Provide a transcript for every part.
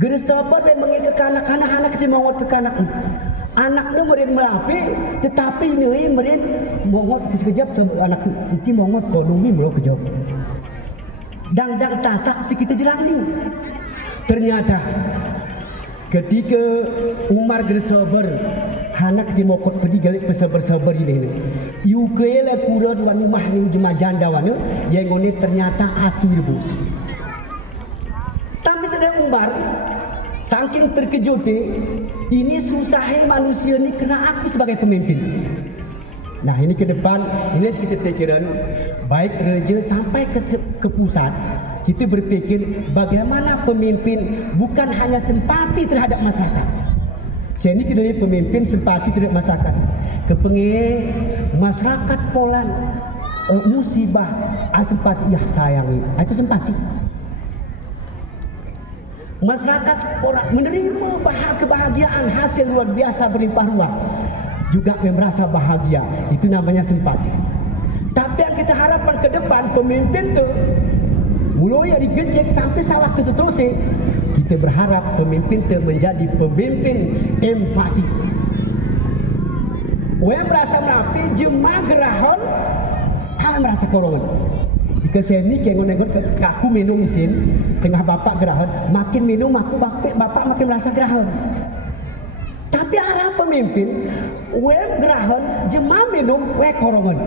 Geresabar dan mengikat kanak-kanak anak kita mawat ke kanak ni. Anak ni merin melampi, tetapi ni merin mongot sekejap sama anak nanti mongot kau nunggu belum kejap. Dang tasak si kita jerang ni. Ternyata ketika Umar Geresabar anak kita mokot pergi galik bersabar ini. Iu kela kurang wani mah ni jema janda wana yang ngone ternyata atu rebus. Tapi sedang Umar saking terkejut ini susahnya manusia ni kena aku sebagai pemimpin. Nah ini ke depan ini kita pikiran baik raja sampai ke pusat kita berpikir bagaimana pemimpin bukan hanya simpati terhadap masyarakat. Saya ini kita pemimpin simpati terhadap masyarakat. Kepengin masyarakat Poland musibah simpati ya sayangi itu simpati. Masyarakat orang menerima kebahagiaan hasil luar biasa berlimpah ruah juga merasa bahagia, itu namanya simpati. Tapi yang kita harapkan ke depan pemimpin tu mulai dari gejek sampai sawah ke seterusnya kita berharap pemimpin tu menjadi pemimpin empati. Orang merasa merapi jemaah gerahon merasa korongan. Jika saya ni kengon-kengon ke aku minum mesin tengah bapak gerahon, makin minum aku bapak makin merasa gerahon. Tapi arah pemimpin, gerahon jemaah minum, korongan.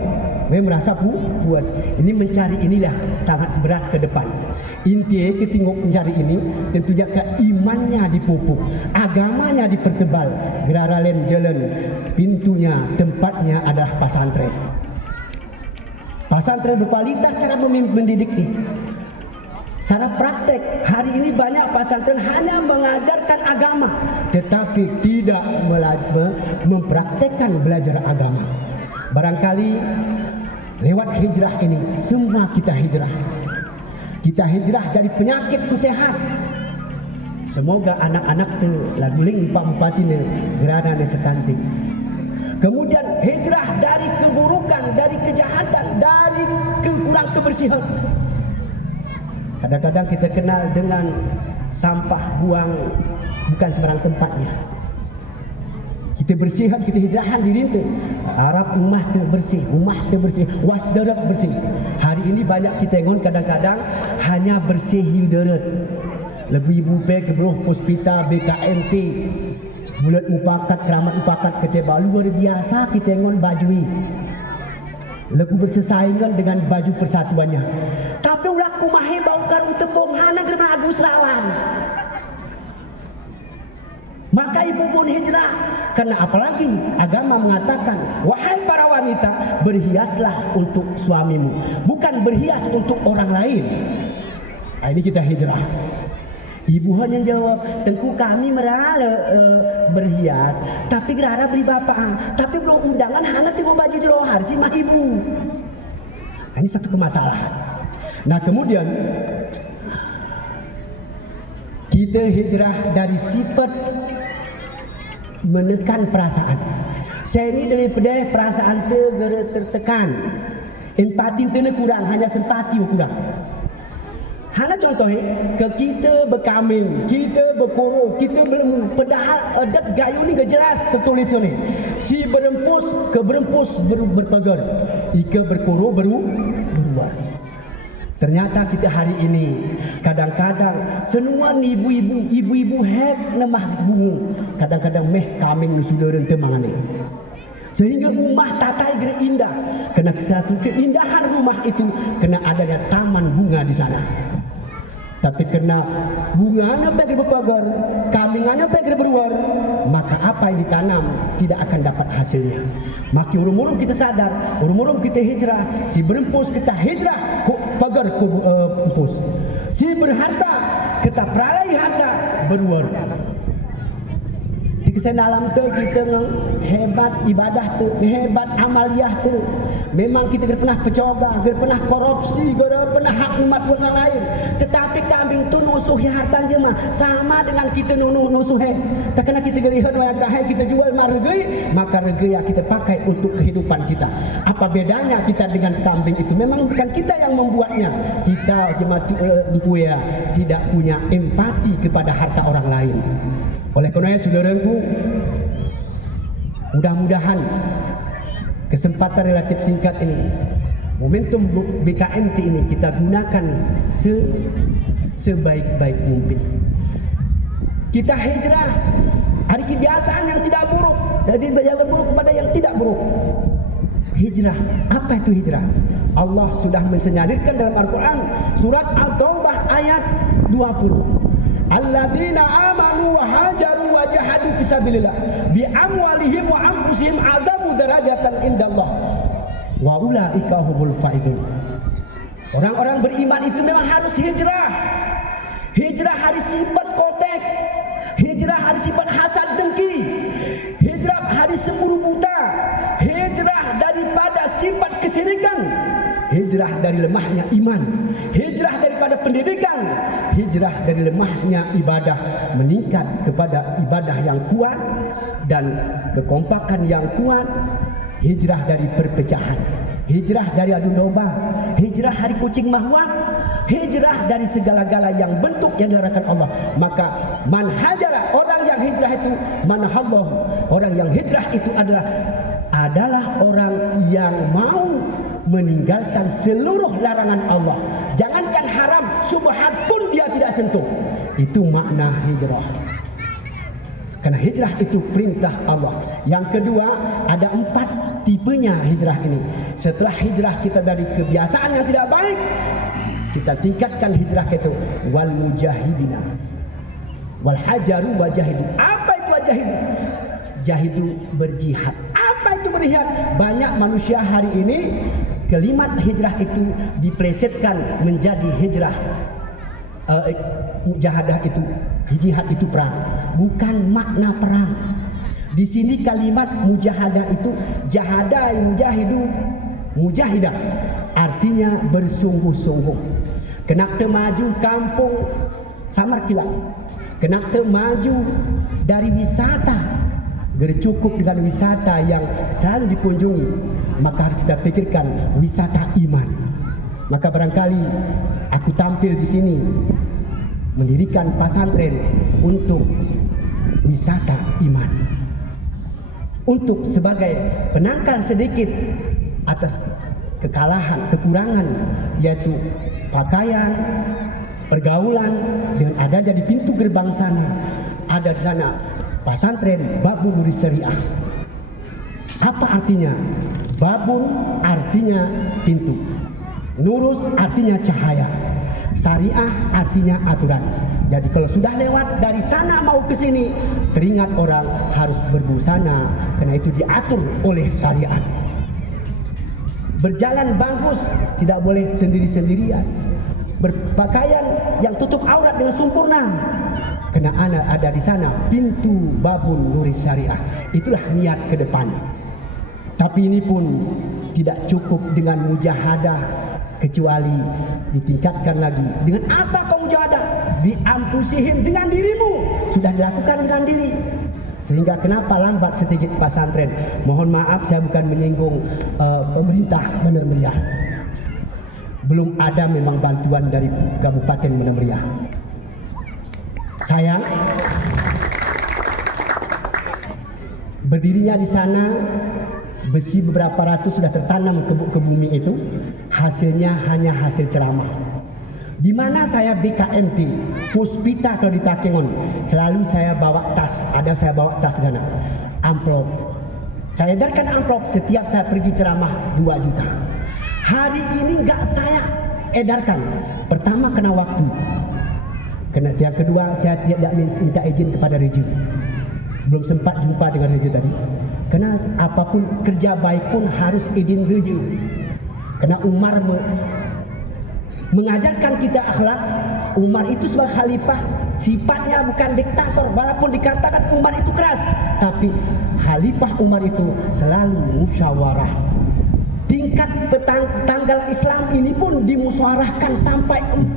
Merasa puas. Ini mencari inilah sangat berat ke depan. Intinya kita tengok mencari ini tentunya keimannya dipupuk, agamanya dipertebal. Gerara lain jalan, pintunya, tempatnya adalah pesantren. Pesantren berkualitas cara mendidik ini. Secara praktek hari ini banyak pesantren hanya mengajarkan agama, tetapi tidak mempraktekkan belajar agama. Barangkali lewat hijrah ini semua kita hijrah. Kita hijrah dari penyakit ku sehat. Semoga anak-anak tu laguling bupati ni gerana ni setanting. Kemudian hijrah dari keburukan, dari kejahatan, dari kurang kebersihan. Kadang-kadang kita kenal dengan sampah buang bukan sembarang tempatnya. Kita bersihkan, kita hijrahan diri tu. Harap rumah tu bersih, wasdarat bersih. Hari ini banyak kita ingon kadang-kadang hanya bersih darat. Lebih ibu pek beruh hospital BKMT. Bulat mupakat, keramat mupakat keteba luar biasa kita ingon bajui. Lagu bersesaingan dengan baju persatuannya. Tapi ulah kumahe bau karung tepung hana kena Agus Rawan. Maka ibu pun hijrah. Karena apalagi agama mengatakan, wahai para wanita, berhiaslah untuk suamimu, bukan berhias untuk orang lain. Nah, ini kita hijrah. Ibu hanya jawab, tengku kami merala berhias, tapi gerara beli bapak, tapi belum undangan hana tengok baju di luar si mah ibu. Nah, ini satu kemasalahan. Nah kemudian kita hijrah dari sifat menekan perasaan. Saya ini daripada perasaan tertekan, empati itu kurang, hanya simpati kurang. Hana contohnya, ke kita berkaming, kita berkoro, kita belum padahal adat gayu ni gak jelas tertulis ni. Si berempus ke berempus berpagar, ika berkoro beruar. Ternyata kita hari ini kadang-kadang semua ibu-ibu hek nemah bungu, kadang-kadang meh kaming nu sudah rentemang ni. Sehingga rumah tatai gere indah. Kena satu keindahan rumah itu kena adanya taman bunga di sana. Tapi kerana bunganya pergi berpagar, kambingannya pergi beruar, maka apa yang ditanam tidak akan dapat hasilnya. Maka urung-urung kita sadar, urung-urung kita hijrah, si berempus kita hijrah, pagar empus. Si berharta, kita peralai harta beruar. Di kesan dalam tu kita hebat ibadah tu, hebat amaliyah tu. Memang kita pernah pecoga, pernah korupsi, pernah hak umat orang lain. Tetapi kambing tu nusuhi harta jema sama dengan kita nusuhi. Tak kena kita gelihan wayang kahai kita jual margai, maka regei yang kita pakai untuk kehidupan kita. Apa bedanya kita dengan kambing itu? Memang bukan kita yang membuatnya. Kita jemaat empuya tidak punya empati kepada harta orang lain. Oleh karena itu saudaraku, mudah-mudahan kesempatan relatif singkat ini, momentum BKMT ini kita gunakan sebaik-baik mungkin. Kita hijrah hari kebiasaan yang tidak buruk, dari jangan buruk kepada yang tidak buruk. Hijrah, apa itu hijrah? Allah sudah mensinyalirkan dalam Al-Quran surat At-Taubah ayat 20. Alladzina amanu wa hajaru wa jahadu fisabilillah bi amwalihim wa anfusihim a'zamu darajatan indallah wa ulaika humul faizun. Orang-orang beriman itu memang harus hijrah. Hijrah hari sifat kotek, hijrah hari sifat hasad dengki, hijrah hari semburu buta, hijrah daripada sifat kesyirikan, hijrah dari lemahnya iman, hijrah daripada pendidikan, hijrah dari lemahnya ibadah meningkat kepada ibadah yang kuat dan kekompakan yang kuat, hijrah dari perpecahan, hijrah dari adu domba, hijrah hari kucing mahwan, hijrah dari segala-gala yang bentuk yang dilarangkan Allah. Maka man hajara, orang yang hijrah itu manahallah, orang yang hijrah itu adalah orang yang mau meninggalkan seluruh larangan Allah. Jangankan haram, subhat pun dia tidak sentuh. Itu makna hijrah. Karena hijrah itu perintah Allah. Yang kedua, ada 4 tipenya hijrah ini. Setelah hijrah kita dari kebiasaan yang tidak baik, kita tingkatkan hijrah itu wal mujahidina wal hajaru wajahidu. Apa itu wajahidu? Jahidu berjihad. Apa itu berjihad? Banyak manusia hari ini kalimat hijrah itu diplesetkan menjadi hijrah. Mujahadah itu, jihad itu perang, bukan makna perang. Di sini kalimat mujahadah itu jahadah mujahidu, mujahidah artinya bersungguh-sungguh. Kena maju kampung samar kilang, kena maju dari wisata, bercukup dengan wisata yang selalu dikunjungi, maka harus kita pikirkan wisata iman. Maka barangkali aku tampil di sini mendirikan pesantren untuk wisata iman, untuk sebagai penangkal sedikit atas kekalahan, kekurangan, yaitu pakaian, pergaulan. Dengan adanya di pintu gerbang sana, ada di sana pesantren Babun Nuri Syariah. Apa artinya? Babun artinya pintu, Nurus artinya cahaya, Syariah artinya aturan. Jadi kalau sudah lewat dari sana mau ke sini, teringat orang harus berbusana, karena itu diatur oleh syariat. Berjalan bagus, tidak boleh sendiri-sendirian. Berpakaian yang tutup aurat dengan sempurna, karena anak ada di sana pintu Babun Nuri Syariah. Itulah niat ke depan. Tapi ini pun tidak cukup dengan mujahadah, kecuali ditingkatkan lagi. Dengan apa kau mujahadah? Biampusihim, dengan dirimu. Sudah dilakukan dengan diri. Sehingga kenapa lambat sedikit pesantren? Mohon maaf, saya bukan menyinggung pemerintah Bener Meriah. Belum ada memang bantuan dari Kabupaten Bener Meriah. Saya berdirinya di sana, besi beberapa ratus sudah tertanam ke bumi itu, hasilnya hanya hasil ceramah. Di mana saya BKMT, Puspita kalau di Takengon, selalu saya bawa tas, saya bawa tas di sana, amplop. Saya edarkan amplop setiap saya pergi ceramah 2 juta. Hari ini enggak saya edarkan. Pertama kena waktu. Yang kedua saya tidak minta izin kepada Reji. Belum sempat jumpa dengan Reji tadi. Karena apapun kerja baik pun harus izin Reji. Karena Umar mengajarkan kita akhlak. Umar itu sebagai khalifah sifatnya bukan diktator, walaupun dikatakan Umar itu keras, tapi khalifah Umar itu selalu musyawarah. Tingkat tanggal Islam ini pun dimusyawarahkan sampai 4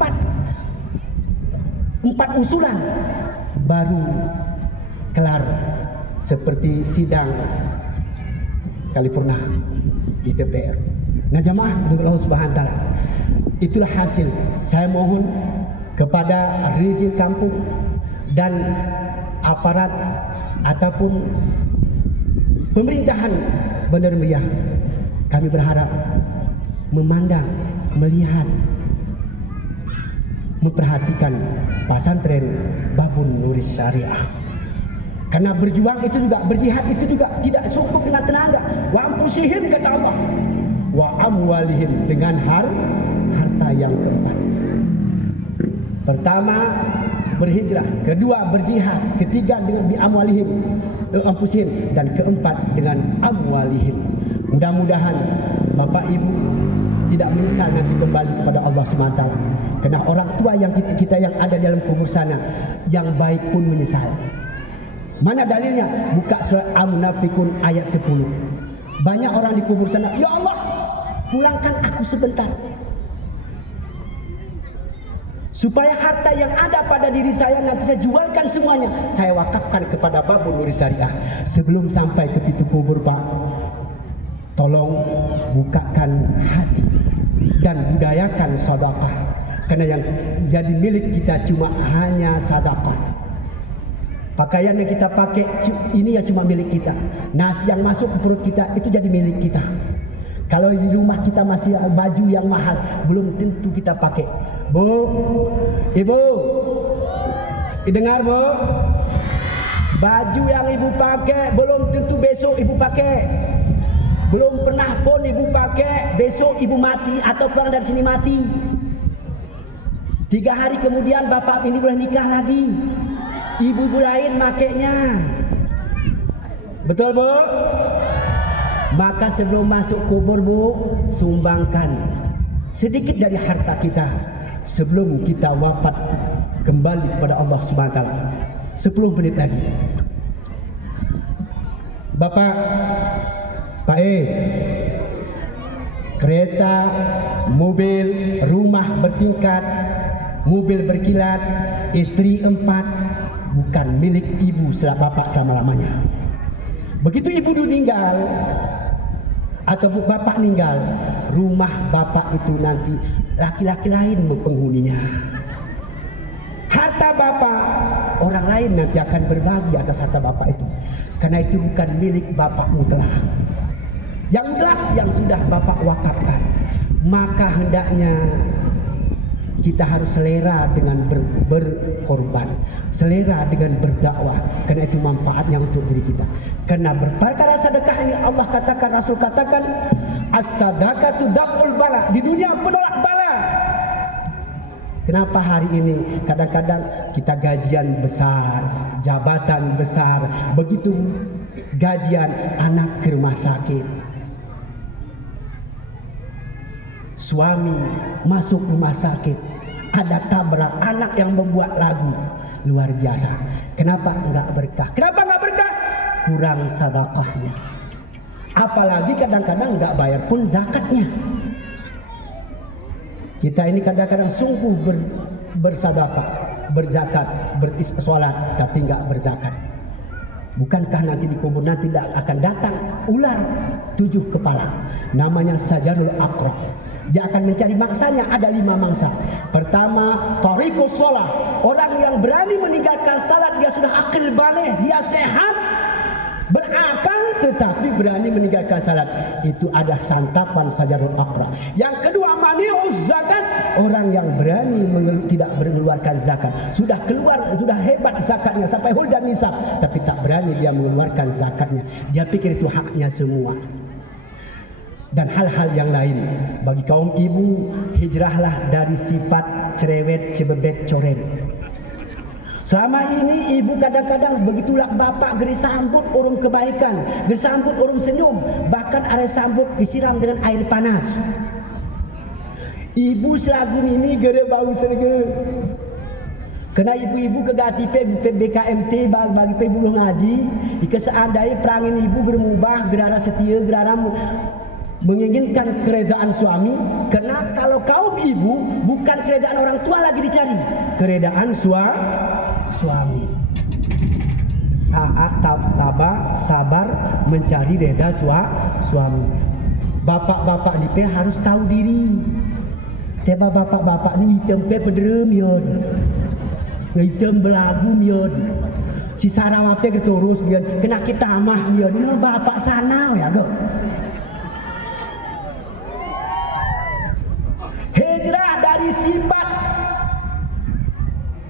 4 usulan baru kelar seperti sidang California di DPR. Nah jamaah dengan Allah Subhanahu wa taala, itulah hasil. Saya mohon kepada raja kampung dan aparat ataupun pemerintahan Bandar Meriah, kami berharap memandang, melihat, memperhatikan pesantren Babun Nuris Syariah. Karena berjuang itu juga, berjihad itu juga tidak cukup dengan tenaga. Wa anfusihim kata Allah, wa amwalihim, dengan harta yang keempat. Pertama berhijrah, kedua berjihad, ketiga dengan bi amwalihim, anfusihim, dan keempat dengan amwalihim. Mudah-mudahan Bapak Ibu tidak menyesal nanti kembali kepada Allah SWT. Karena orang tua yang kita yang ada dalam kubur sana, yang baik pun menyesal. Mana dalilnya? Buka surah Al-Munafikun ayat 10. Banyak orang di kubur sana, ya Allah, pulangkan aku sebentar, supaya harta yang ada pada diri saya nanti saya jualkan semuanya, saya wakafkan kepada Babun Nuris Syariah. Sebelum sampai ke pintu kubur Pak, tolong bukakan hati dan budayakan sedekah. Karena yang jadi milik kita cuma hanya sedekah. Pakaian yang kita pakai ini ya cuma milik kita. Nasi yang masuk ke perut kita itu jadi milik kita. Kalau di rumah kita masih baju yang mahal, belum tentu kita pakai. Bu, Ibu, dengar Bu, baju yang Ibu pakai belum tentu besok Ibu pakai. Belum pernah pun Ibu pakai, besok Ibu mati atau pulang dari sini mati. 3 hari kemudian Bapak ini boleh nikah lagi, ibu lain makainya. Betul Bu? Maka sebelum masuk kubur Bu, sumbangkan sedikit dari harta kita sebelum kita wafat kembali kepada Allah Subhanahu wa taala. 10 menit lagi. Bapak, Pak kereta, mobil, rumah bertingkat, mobil berkilat, istri 4, bukan milik ibu Bapak selama-lamanya. Begitu ibu meninggal atau bapak meninggal, rumah bapak itu nanti laki-laki lain penghuninya. Harta bapak, orang lain nanti akan berbagi atas harta bapak itu. Karena itu bukan milik bapak mutlak. Yang mutlak yang sudah bapak wakafkan. Maka hendaknya kita harus selera dengan berkorban, selera dengan berdakwah, karena itu manfaatnya untuk diri kita. Karena perkara sedekah ini Allah katakan, Rasul katakan, as-sadaqatu daf'ul bala, di dunia penolak bala. Kenapa hari ini kadang-kadang kita gajian besar, jabatan besar, begitu gajian anak ke rumah sakit, suami masuk rumah sakit, ada tabrak, anak yang membuat lagu luar biasa. Kenapa enggak berkah? Kenapa enggak berkah? Kurang sedekahnya. Apalagi kadang-kadang enggak bayar pun zakatnya. Kita ini kadang-kadang sungguh bersedekah, berzakat, bersolat, tapi enggak berzakat. Bukankah nanti di kubur nanti akan datang ular 7 kepala, namanya Sajarul Aqrab. Dia akan mencari mangsanya, ada 5 mangsa. Pertama, tariqus shalah, orang yang berani meninggalkan salat, dia sudah akil baligh, dia sehat, berakal, tetapi berani meninggalkan salat. Itu ada santapan Sajarul Aqrab. Yang kedua, mani'uz zakat, orang yang berani tidak mengeluarkan zakat. Sudah keluar, sudah hebat zakatnya sampai hul dan nisab, tapi tak berani dia mengeluarkan zakatnya. Dia pikir itu haknya semua. Dan hal-hal yang lain. Bagi kaum ibu, hijrahlah dari sifat cerewet, cebebet, coren. Selama ini ibu kadang-kadang begitulah bapak geri sambut urung kebaikan, geri sambut urung senyum, bahkan air sambut disiram dengan air panas. Ibu selagu ini gere bau serge. Kena ibu-ibu kegati BKMT bagi bulu ngaji, ika seandai perangin ibu germubah, gerara setia, gerara menginginkan keredaan suami. Karena kalau kaum ibu bukan keredaan orang tua lagi dicari, keredaan suami. Saat tabah sabar mencari reda suami. Bapak-bapak ni harus tahu diri. Teba bapak-bapak ni hitam pederem yon. Hitam belagu yon. Si Sarawak terus yon kena kita amah yon. Ini bapak sana ya go. Hijrah dari sifat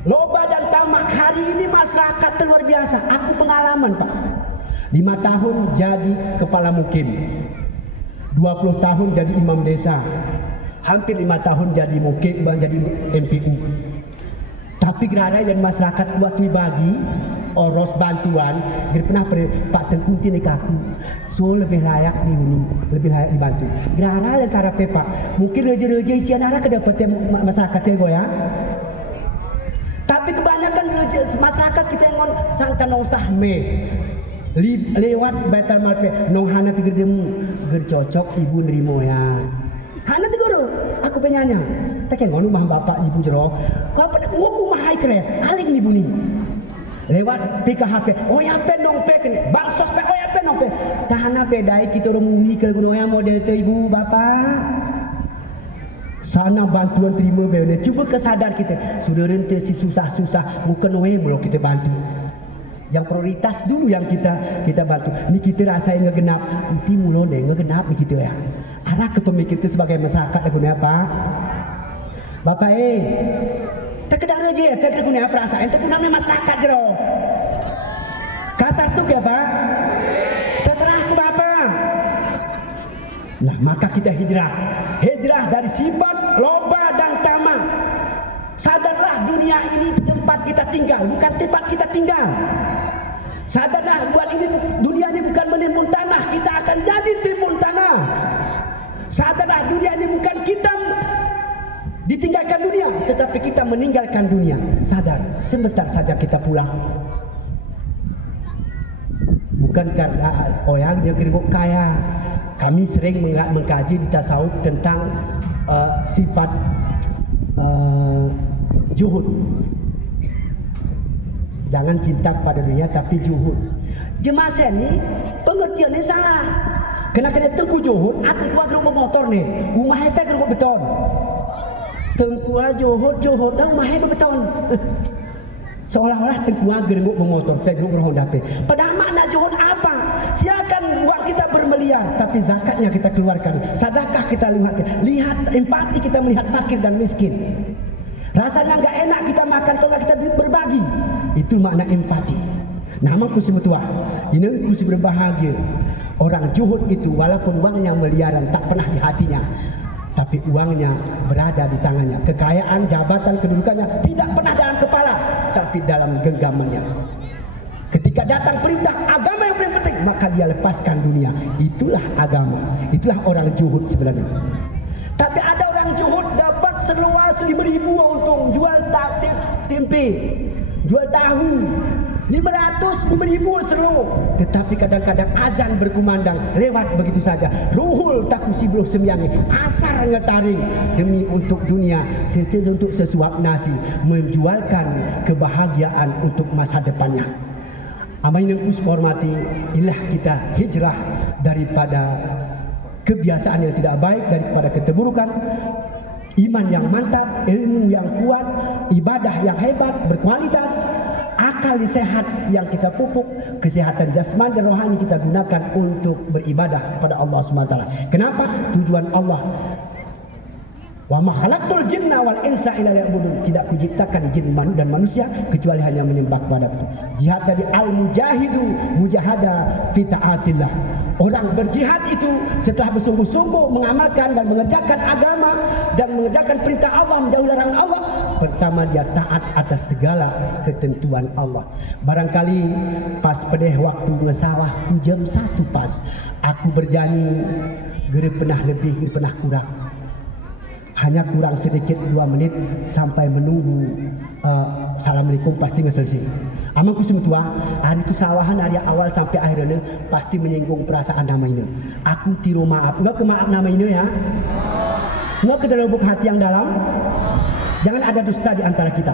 loba dan tamak. Hari ini masyarakat luar biasa. Aku pengalaman Pak. 5 tahun jadi kepala mukim, 20 tahun jadi imam desa, hampir 5 tahun jadi mukim, jadi MPU. Tapi gerada yang masyarakat waktu bagi oros bantuan, dia pernah Pak Tengkunti ni kaku, so lebih layak dihuni, lebih layak dibantu. Gerada yang sarap Pak, mungkin reja-reja isian arah kedapatan masyarakatnya goyang. Tapi kebanyakan masyarakat kita yang ngon sangkan usah lewat betal malpe nong hana tiga demu gercocok ibu nerimo ya. Hana tiga aku penyanya. Tak yang ngonu mah bapak ibu jero. Kau apa ngoku mahai kere aling ibu ni. Lewat pika HP. Oh ya pen nong pek ni. Baksos pek oh ya pen nong pek. Tahana bedai kita rumuni ke gonoya model te ibu bapak. Sana bantuan terima benar. Cuba kesadar kita. Sudah rente si susah-susah bukan noe belum kita bantu. Yang prioritas dulu yang kita bantu. Ni kita rasain ngegenap. Nanti mulai ngegenap ni kita ya. Arah ke pemikir itu sebagai masyarakat lagu apa? Bapak tak kedar aja. Tak kena guna perasaan. Tak guna masyarakat jero. Kasar tu ke Pak? Terserah aku Bapak. Nah maka kita hijrah dari sifat loba dan tamak. Sadarlah dunia ini tempat kita tinggal, bukan tempat kita tinggal. Sadarlah buat ini dunia ini bukan menimbun tanah, kita akan jadi timbun tanah. Sadarlah dunia ini bukan kita ditinggalkan dunia, tetapi kita meninggalkan dunia. Sadar, sebentar saja kita pulang. Bukan karena orang dia gergok kaya. Kami sering mengkaji di tasawuf tentang sifat juhud. Jangan cinta pada dunia tapi juhud. Jemaah saya ni pengertiannya salah. Kena tengku juhud, aku gua geruk motor ni. Rumah hebat geruk beton. Tengku juhud, rumah hebat beton. Seolah-olah tengku geruk motor, geruk Honda P. Padahal makna juhud apa? Silakan uang kita bermiliar, tapi zakatnya kita keluarkan. Sedekah kita lihat empati kita melihat fakir dan miskin. Rasanya enggak enak kita makan kalau kita berbagi. Itu makna empati. Nama kusi mutua, ini kusi berbahagia. Orang juhud itu walaupun uangnya miliaran tak pernah di hatinya, tapi uangnya berada di tangannya. Kekayaan, jabatan, kedudukannya tidak pernah dalam kepala, tapi dalam genggamannya. Ketika datang perintah agama yang paling penting, maka dia lepaskan dunia. Itulah agama. Itulah orang juhud sebenarnya. Tapi ada orang juhud dapat seluas 5.000 untung, jual tempe, jual tahu, 500, 5.000 selo. Tetapi kadang-kadang azan berkumandang lewat begitu saja. Ruhul taku sibluh semyangi, asar ngetaring demi untuk dunia, untuk sesuap nasi, menjualkan kebahagiaan untuk masa depannya. Amin yang hormati, inilah kita hijrah daripada kebiasaan yang tidak baik, daripada keterburukan, iman yang mantap, ilmu yang kuat, ibadah yang hebat, berkualitas, akal sehat yang kita pupuk, kesehatan jasmani dan rohani kita gunakan untuk beribadah kepada Allah SWT. Kenapa? Tujuan Allah, wa ma khalaqtul jinna wal insa illa liya'budun. Tidak kuciptakan jin dan manusia kecuali hanya menyembah kepadaku. Jihad dari al-mujahidu mujahada fi ta'atillah. Orang berjihad itu setelah bersungguh-sungguh mengamalkan dan mengerjakan agama dan mengerjakan perintah Allah, menjauhi larangan Allah, pertama dia taat atas segala ketentuan Allah. Barangkali pas pedeh waktu ngesawah jam 1 pas aku berjanji gere pernah lebih, gere pernah kurang. Hanya kurang sedikit 2 menit sampai menunggu Assalamualaikum pasti nggak selesai. Amaku semutua hari kesawahan hari awal sampai akhirnya pasti menyinggung perasaan nama ini. Aku tiru maaf, nggak ke maaf nama ini ya. Nggak ke dalam lubuk hati yang dalam. Jangan ada dusta di antara kita.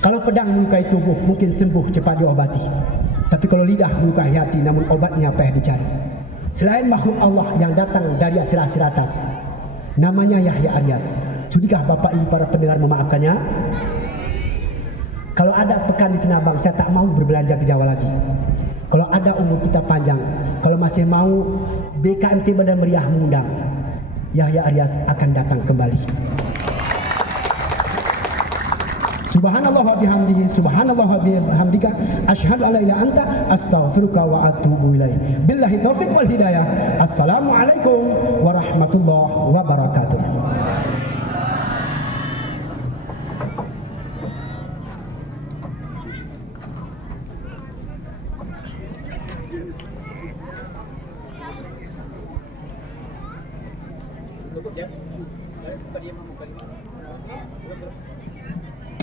Kalau pedang melukai tubuh mungkin sembuh cepat diobati. Tapi kalau lidah melukai hati namun obatnya payah dicari. Selain makhluk Allah yang datang dari asir-asir atas, namanya Yahya Aryas. Sudikah Bapak Ibu para pendengar memaafkannya? Kalau ada pekan di Senabang, saya tak mau berbelanja ke Jawa lagi. Kalau ada umur kita panjang, kalau masih mau BKMT Badan Meriah mengundang, Yahya Aryas akan datang kembali. Subhanallah wa bihamdihi, subhanallah wa bihamdika, asyhadu an la ilaha anta, astaghfiruka wa atubu ilaih. Billahi taufiq wal hidayah. Assalamualaikum warahmatullahi wabarakatuh. Cukup ya. Tadi yang mau